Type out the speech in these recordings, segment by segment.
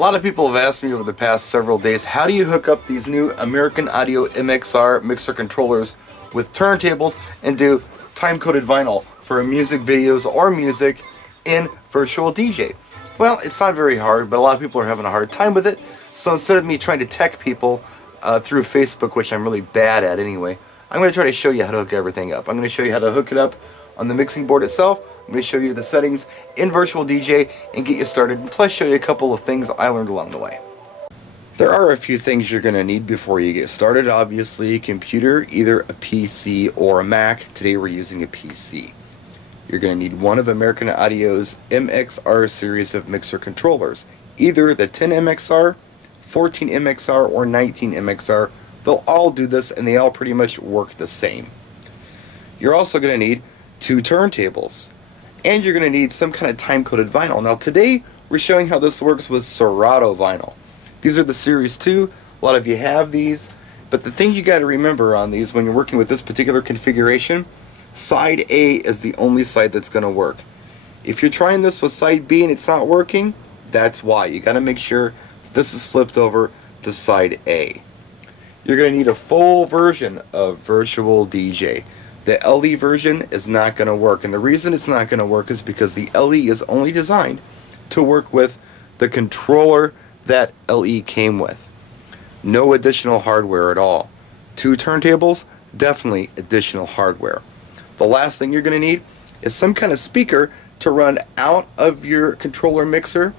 A lot of people have asked me over the past several days, how do you hook up these new American Audio MXR mixer controllers with turntables and do time-coded vinyl for music videos or music in virtual DJ? Well, it's not very hard, but a lot of people are having a hard time with it. So instead of me trying to tech people through Facebook, which I'm really bad at anyway, I'm going to try to show you how to hook everything up. I'm going to show you how to hook it up on the mixing board itself. I'm going to show you the settings in virtual DJ and get you started, and plus show you a couple of things I learned along the way. There are a few things you're going to need before you get started. Obviously, a computer, either a PC or a Mac. Today we're using a PC. You're going to need one of American Audio's MXR series of mixer controllers, either the 10 MXR, 14 MXR, or 19 MXR. They'll all do this and they all pretty much work the same. You're also going to need 2 turntables, and you're going to need some kind of time-coded vinyl. Now today we're showing how this works with Serato vinyl. These are the Series 2. A lot of you have these, but the thing you got to remember on these when you're working with this particular configuration, side A is the only side that's going to work. If you're trying this with side B and it's not working, that's why. You got to make sure this is flipped over to side A. You're going to need a full version of Virtual DJ. The LE version is not going to work, and the reason it's not going to work is because the LE is only designed to work with the controller that LE came with. No additional hardware at all. 2 turntables, definitely additional hardware. The last thing you're going to need is some kind of speaker to run out of your controller mixer,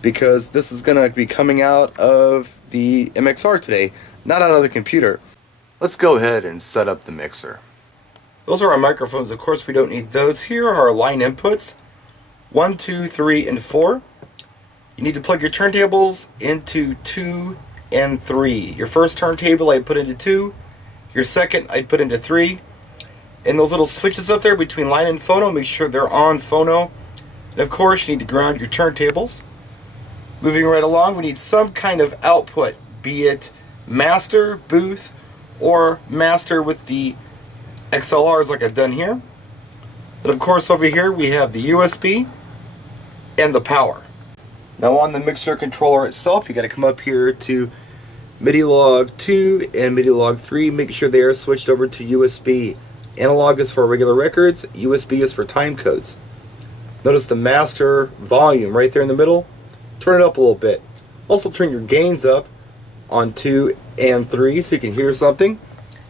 because this is going to be coming out of the MXR today, not out of the computer. Let's go ahead and set up the mixer. Those are our microphones. Of course, we don't need those. Here are our line inputs, 1, 2, 3, and 4. You need to plug your turntables into 2 and 3. Your first turntable I put into 2, your second I put into 3. And those little switches up there between line and phono, make sure they're on phono. And of course, you need to ground your turntables. Moving right along, we need some kind of output, be it master, booth, or master with the XLRs like I've done here. But of course over here we have the USB and the power. Now on the mixer controller itself, you got to come up here to MIDI log 2 and MIDI log 3. Make sure they are switched over to USB. Analog is for regular records, USB is for time codes. Notice the master volume right there in the middle. Turn it up a little bit. Also turn your gains up on 2 and 3 so you can hear something.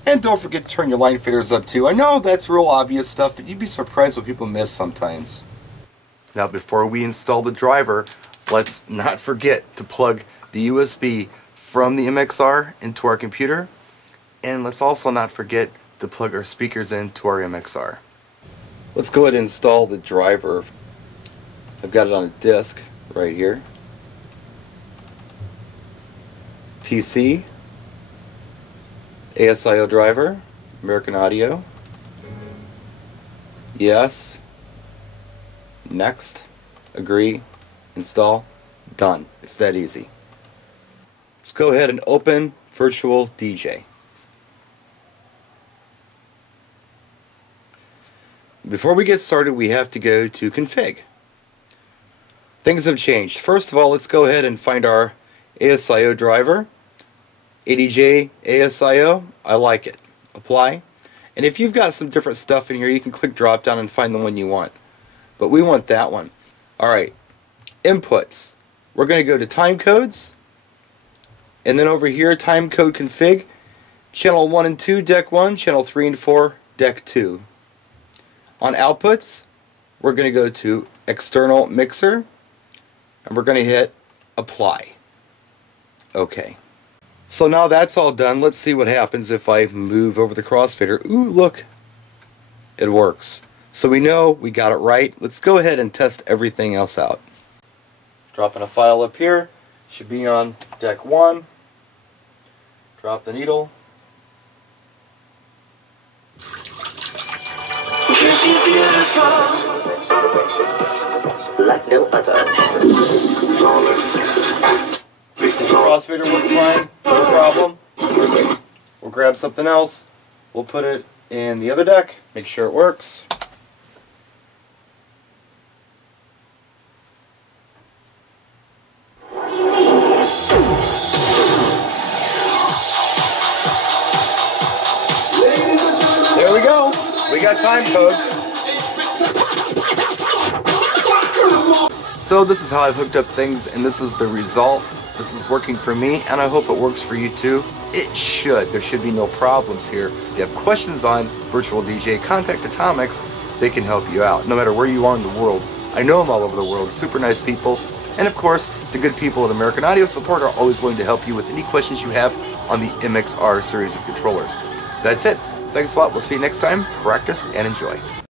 And don't forget to turn your line faders up too. I know that's real obvious stuff, but you'd be surprised what people miss sometimes. Now before we install the driver, let's not forget to plug the USB from the MXR into our computer. And let's also not forget to plug our speakers into our MXR. Let's go ahead and install the driver. I've got it on a disk right here. PC, ASIO driver, American Audio, yes, next, agree, install, done. It's that easy. Let's go ahead and open Virtual DJ. Before we get started, we have to go to config. Things have changed. First of all, let's go ahead and find our ASIO driver. ADJ ASIO, I like it. Apply. And if you've got some different stuff in here, you can click drop down and find the one you want. But we want that one. Alright, inputs. We're going to go to time codes. And then over here, time code config. Channel 1 and 2, deck 1. Channel 3 and 4, deck 2. On outputs, we're going to go to external mixer. And we're going to hit apply. Okay. So now that's all done. Let's see what happens if I move over the crossfader. Ooh, look. It works. So we know we got it right. Let's go ahead and test everything else out. Dropping a file up here. Should be on deck 1. Drop the needle. This is beautiful, like no other. Crossfader works fine, no problem. We'll grab something else. We'll put it in the other deck, make sure it works. that time code. So this is how I've hooked up things, and this is the result. This is working for me, and I hope it works for you too. It should. There should be no problems here. If you have questions on virtual DJ, contact Atomics. They can help you out, no matter where you are in the world. I know them all over the world. Super nice people. And of course, the good people at American Audio Support are always willing to help you with any questions you have on the MXR series of controllers. That's it. Thanks a lot. We'll see you next time. Practice and enjoy.